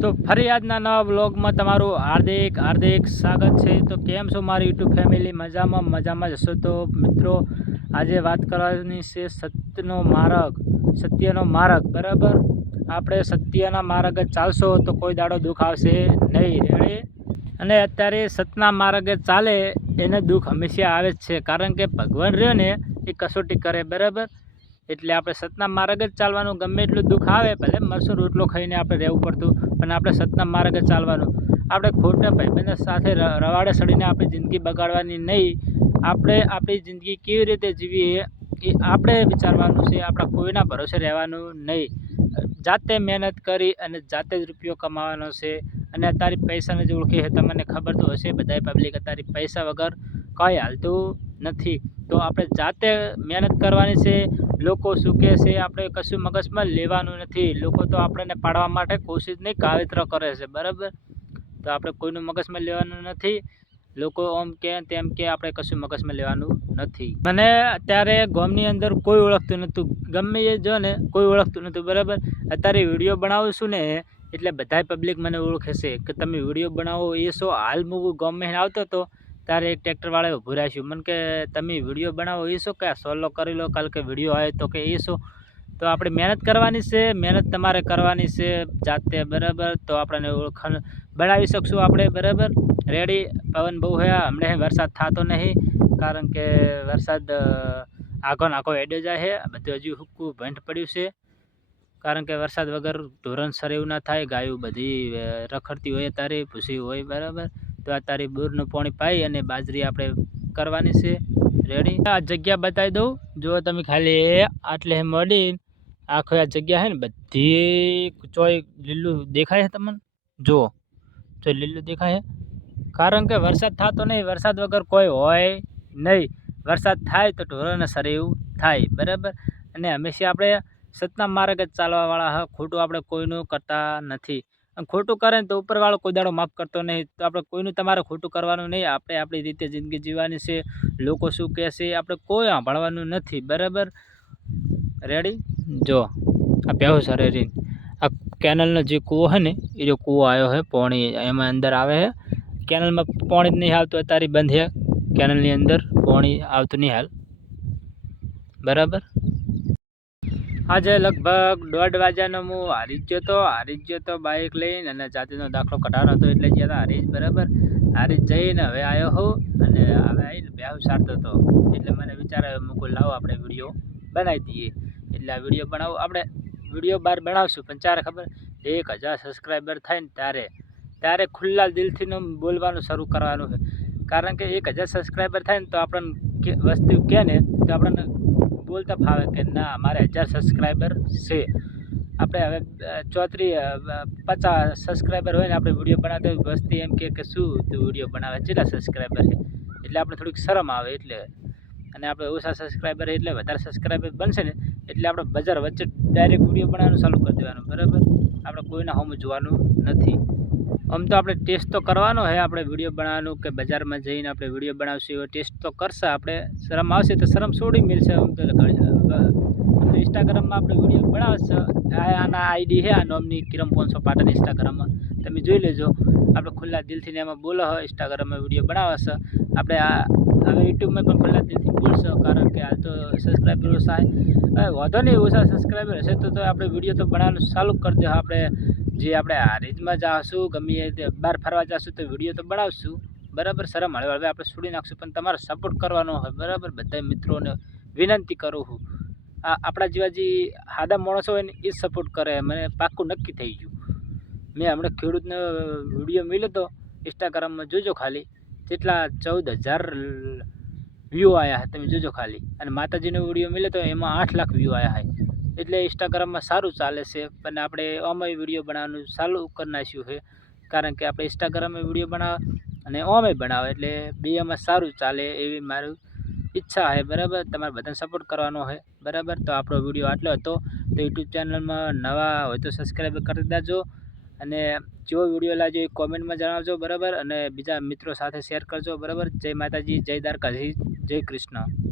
તો ફરી આજના નવા બ્લોગમાં તમારું હાર્દિક સ્વાગત છે। તો કેમ છો મારી યુટ્યુબ ફેમિલી? મજામાં જશો તો મિત્રો આજે વાત કરવાની છે સત્યનો માર્ગ બરાબર। આપણે સત્યના માર્ગે ચાલશો તો કોઈ દાડો દુઃખ આવશે નહીં રેડી। અને અત્યારે સતના માર્ગે ચાલે એને દુઃખ હંમેશા આવે જ છે, કારણ કે ભગવાન રહ્યો ને એ કસોટી કરે બરાબર। એટલે આપણે સતના માર્ગે જ ચાલવાનું, ગમે એટલું દુઃખ આવે ભલે મરશું રોટલો ખાઈને આપણે રહેવું પડતું, પણ આપણે સતના માર્ગે ચાલવાનું। આપણે ખોટા ભાઈબંધ સાથે રવાડે સડીને આપણી જિંદગી બગાડવાની નહીં। આપણે આપણી જિંદગી કેવી રીતે જીવીએ એ આપણે વિચારવાનું છે, આપણા કોઈના ભરોસે રહેવાનું નહીં। જાતે મહેનત કરી અને જાતે જ રૂપિયો કમાવાનો છે। અને તારી પૈસાને જ ઓળખી છે, તમને ખબર તો હશે બધા પબ્લિક, તારી પૈસા વગર કંઈ હાલતું નથી। તો આપણે જાતે મહેનત કરવાની છે। લોકો શું કહે છે આપણે કશું મગજમાં લેવાનું નથી। લોકો તો આપણને પાડવા માટે કોશિશ નહીં, કાવતરો કરે છે બરાબર। તો આપણે કોઈનું મગજમાં લેવાનું નથી। લોકો આમ કે તેમ કે આપણે કશું મગજમાં લેવાનું નથી। મને અત્યારે ગામની અંદર કોઈ ઓળખતું નહોતું, ગમે એ જો ને કોઈ ઓળખતું નહોતું બરાબર। અત્યારે વિડીયો બનાવું છું ને એટલે બધા પબ્લિક મને ઓળખે છે કે તમે વિડીયો બનાવો એ શું। હાલ હું ગામમાં આવતો હતો ત્યારે એક ટ્રેક્ટરવાળાએ ઊભું રાખ્યું, મને કે તમે વિડીયો બનાવો એ શું, કે સોલો કરી લો, કાલ કે વિડીયો આવે તો કે એ શું। તો આપણે મહેનત કરવાની છે, મહેનત તમારે કરવાની છે જાતે બરાબર। તો આપણને ઓળખાણ બનાવી શકશું આપણે બરાબર રેડી। પવન બહુ છે હમણાં, વરસાદ થતો નહીં, કારણ કે વરસાદ આખો હેડ્યો જાય છે, બધું હજુ હુક્કું ભેંટ પડ્યું છે, કારણ કે વરસાદ વગર ધોરણ સર એવું ના થાય। ગાયું બધી રખડતી હોય, તારી ભૂસી હોય બરાબર। તો આ તારી બોરનું પાણી પાઈ અને બાજરી આપણે કરવાની છે રેડી। આ જગ્યા બતાવી દઉં, જો તમે ખાલી આટલે મળી આખો આ જગ્યા છે ને બધી ચોય લીલું દેખાય છે તમને, જો ચોય લીલું દેખાય છે, કારણ કે વરસાદ થતો નહીં। વરસાદ વગર કોઈ હોય નહીં, વરસાદ થાય તો ઢોરોને સરે એવું થાય બરાબર। અને હંમેશા આપણે સતના માર્ગ જ ચાલવાવાળા હા, ખોટું આપણે કોઈનું કરતા નથી। અને ખોટું કરે ને તો ઉપરવાળો કોઈ દાડો માફ કરતો નહીં। તો આપણે કોઈનું તમારે ખોટું કરવાનું નહીં, આપણે આપણી રીતે જિંદગી જીવવાની છે। લોકો શું કહેશે આપણે કોઈ સાંભળવાનું નથી બરાબર રેડી। જો આ પહેવું શરીર આ કેનલનો જે કૂવો છે ને એ જો કૂવો આવ્યો છે, પાણી એમાં અંદર આવે છે। કેનલમાં પાણી જ નહીં આવતું, અત્યારે બંધ છે, કેનલની અંદર પાણી આવતું નહીં હાલ બરાબર। આજે લગભગ 1:30 વાગ્યાનો હું હારીજ ગયો તો બાઇક લઈને, અને જાતિનો દાખલો કઢાવવાનો હતો એટલે ગયા હતા હારીજ બરાબર। હારીજ જઈને હવે આવ્યો હું, અને હવે આવીને બેહુ સારતો હતો, એટલે મને વિચાર આવ્યો મૂકું લાવો આપણે વિડીયો બનાવી દઈએ। એટલે આ વિડીયો બનાવું, આપણે વિડીયો બહાર બનાવશું, પણ ત્યારે ખબર 1000 સબસ્ક્રાઈબર થાય ને ત્યારે ખુલ્લા દિલથી બોલવાનું શરૂ કરવાનું છે, કારણ કે 1000 સબસ્ક્રાઈબર થાય ને તો આપણને વસ્તુ કહે ને તો આપણને બોલતા ફાવે કે ના અમારે 1000 સબસ્ક્રાઈબર છે। આપણે હવે 50 સબસ્ક્રાઈબર હોય ને આપણે વિડીયો બનાવતા હોય, વસ્તી એમ કે શું તું વિડીયો બનાવે કેટલા સબસ્ક્રાઈબર છે, એટલે આપણે થોડીક શરમ આવે એટલે। અને આપણે ઓછા સબસ્ક્રાઈબર એટલે વધારે સબસ્ક્રાઈબર બનશે ને એટલે આપણે બજાર વચ્ચે ડાયરેક્ટ વિડીયો બનાવવાનું ચાલુ કરી દેવાનું બરાબર। આપણે કોઈના હોમ જોવાનું નથી। આમ તો આપણે ટેસ્ટ તો કરવાનો છે, આપણે વિડીયો બનાવવાનું કે બજારમાં જઈને આપણે વિડીયો બનાવશું એવો ટેસ્ટ તો કરશે આપણે। શરમ આવશે તો શરમ છોડી મિલશે। આમ તો ઇન્સ્ટાગ્રામમાં આપણે વિડીયો બનાવશે, આના આઈડી છે આ નામની કિરમ 500 પાટણ ઇન્સ્ટાગ્રામમાં, તમે જોઈ લેજો। આપણે ખુલ્લા દિલથી ને એમાં બોલો હોય, ઇન્સ્ટાગ્રામમાં વિડીયો બનાવશે આપણે, હવે યુટ્યુબમાં પણ ખુલ્લા દિલથી બોલશો, કારણ કે હાલ તો સબસ્ક્રાઈબર ઓછા વાંધો નહીં, ઓછા સબસ્ક્રાઈબર હશે તો આપણે વિડીયો તો બનાવવાનું ચાલુ કરી દે। આપણે જે આપણે હારીજમાં જાશું, ગમે તે બહાર ફરવા જશું તો વિડીયો તો બનાવશું બરાબર। શરમ હવે આપણે છોડી નાખશું, પણ તમારે સપોર્ટ કરવાનો હોય બરાબર। બધા મિત્રોને વિનંતી કરું છું, આપણા જેવા જે સાદા માણસો હોય ને એ જ સપોર્ટ કરે, મને પાક્કું નક્કી થઈ ગયું। મેં હમણાં ખેડૂતનો વિડીયો મળ્યો હતો ઇન્સ્ટાગ્રામમાં, જોજો ખાલી જેટલા 14,000 વ્યૂ આવ્યા છે, તમે જોજો ખાલી। અને માતાજીનો વિડીયો મળ્યો તો એમાં 8 લાખ વ્યૂ આવ્યા છે, એટલે ઇન્સ્ટાગ્રામમાં સારું ચાલે છે। પણ આપણે આમાં વિડીયો બનાવવાનું ચાલુ કરી નાખ્યું છે, કારણ કે આપણે ઇન્સ્ટાગ્રામમાં વિડીયો બનાવે અને આમાં બનાવે એટલે બેમાં સારું ચાલે એવી મારી ઈચ્છા છે બરાબર। તમારે બધાને સપોર્ટ કરવાનો છે બરાબર। તો આપણો વિડીયો આટલો હતો, તો યુટ્યુબ ચેનલમાં નવા હોય તો સબસ્ક્રાઈબ કરી દેજો, અને જો વિડીયો લાગ્યો એ કોમેન્ટમાં જણાવજો બરાબર। અને બીજા મિત્રો સાથે શેર કરજો બરાબર। જય માતાજી, જય દ્વારકાધીશ, જય કૃષ્ણ।